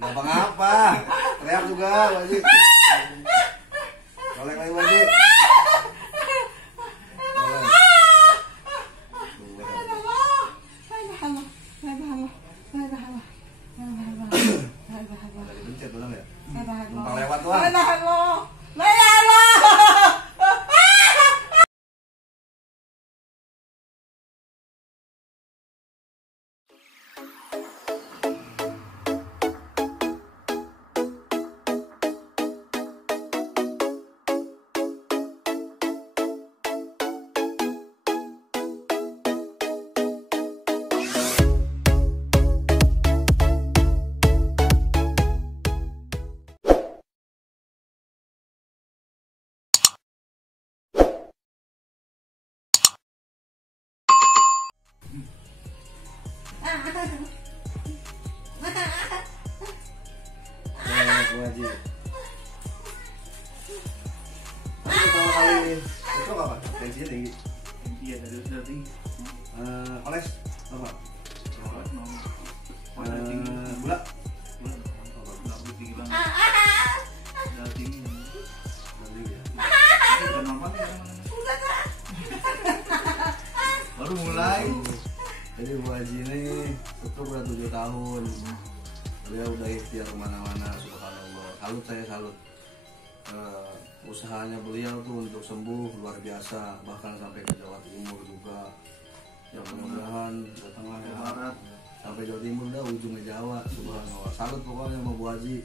Ngapa-ngapa, teriak juga wajib. Kolek lagi wajib. Dipencet belum ya? Numpang lewat doang. Wajib. Tapi kalau kali itu apa? Tensinya tinggi. Iya, dari tinggi. Oles apa? Gula. Gula tinggi banget. Darah tinggi. Tinggi ya. Udah normal ya. Baru mulai. Jadi Bu Haji ini struktur udah 7 tahun. Beliau udah ikhtiar kemana-mana, subhanallah. Salut, saya salut. Usahanya beliau tuh untuk sembuh luar biasa, bahkan sampai ke Jawa Timur juga. Ya mudah-mudahan Jawa Tengah, Jawa Barat, sampai Jawa Timur udah ujungnya Jawa, subhanallah. Salut pokoknya sama Bu Haji.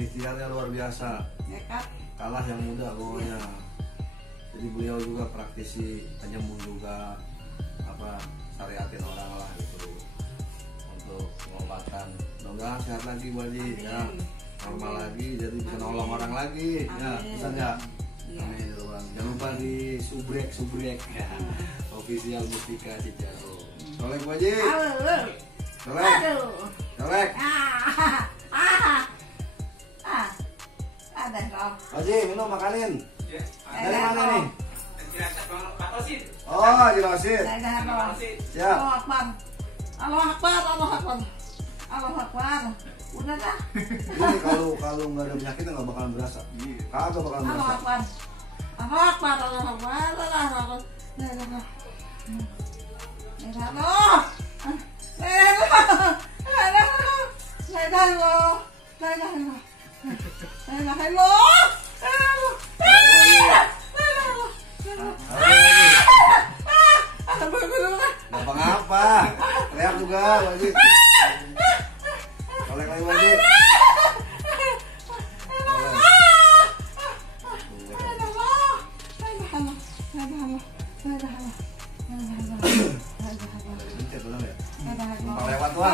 Ikhtiarnya luar biasa. Kalah yang muda pokoknya. Jadi beliau juga praktisi penyembuh juga, syariatin orang lah gitu untuk pengobatan. Mudah-mudahan sehat lagi Bu Haji, ya normal lagi, jadi bisa nolong orang lagi. Ya bisa nggak? Amin. Jangan lupa di subrek ya. Official Mustika Cicaru. Solek Bu Haji. Solek. Haji minum makanin. Dari mana nih? Oh, jelasin. Siap. Allah Akbar. Udah dah. Ini kalau nggak ada penyakitnya nggak bakalan berasa. Kagak bakalan berasa. Allah Akbar. Allah Akbar. Ngapa-ngapa, teriak juga wajib. Kolek lagi wajib. Dipencet belum ya? Numpang lewat doang.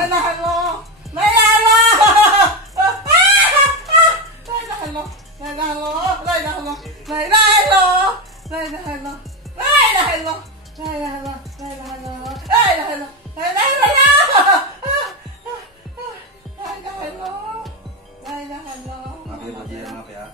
Maaf ya.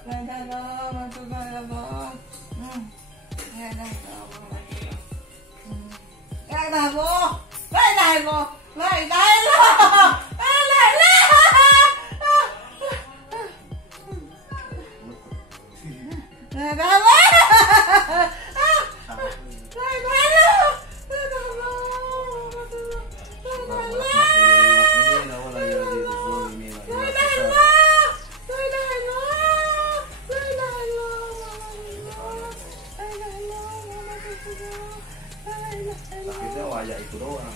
Sakitnya wajah itu doang.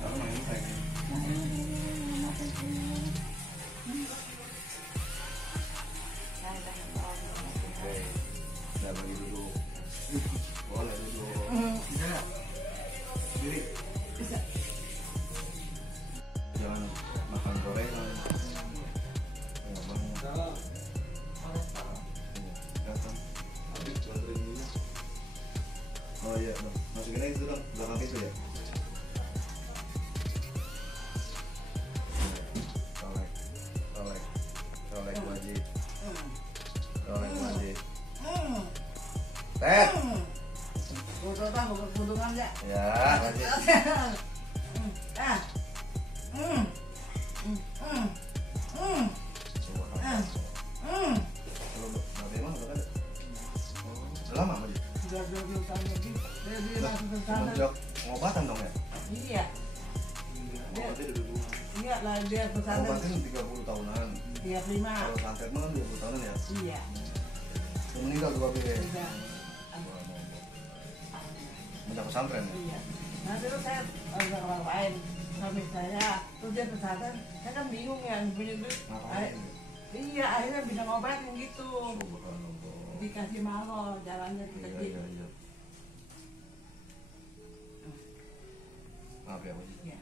Karena main pengen. Oke, udah bagi duduk. Boleh duduk. Diri. Jangan makan gorengan. Oh iya, masukin aja itu dong, belakang itu ya. Seret. Udah dah, bukan kudungan ya. Ya, lanjut. Kalau Babe emang udah ada? Udah lama Mbak? Sudah 20 tahun lebih. Dia langsung ke sana. Semenjak pengobatan dong ya? Iya. Obatnya udah 2 Iya lah, dia ke sana. Pengobatan 30 tahunan. 35. Kalau santet mah kan 20 tahunan ya? Iya. Udah meninggal tuh Babe. Udah. Semenjak pesantren ya? Iya. Nah terus saya ada orang lain, suami saya, terus dia pesantren, saya kan bingung ya, punya duit. Ngapain? Iya, akhirnya bisa ngobatin gitu. Subhanallah. Dikasih malo, jalannya Iya, kecil. iya, iya. Maaf ya, Pak. Iya.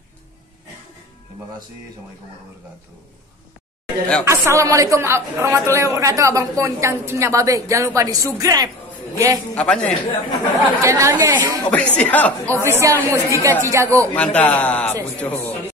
Terima kasih. Assalamualaikum warahmatullahi wabarakatuh. Assalamualaikum warahmatullahi wabarakatuh. Abang Poncang Cinya Babe. Jangan lupa di subscribe, ya. Apanya? Channelnya Official. official Mustika Cijago. Mantap, muncul.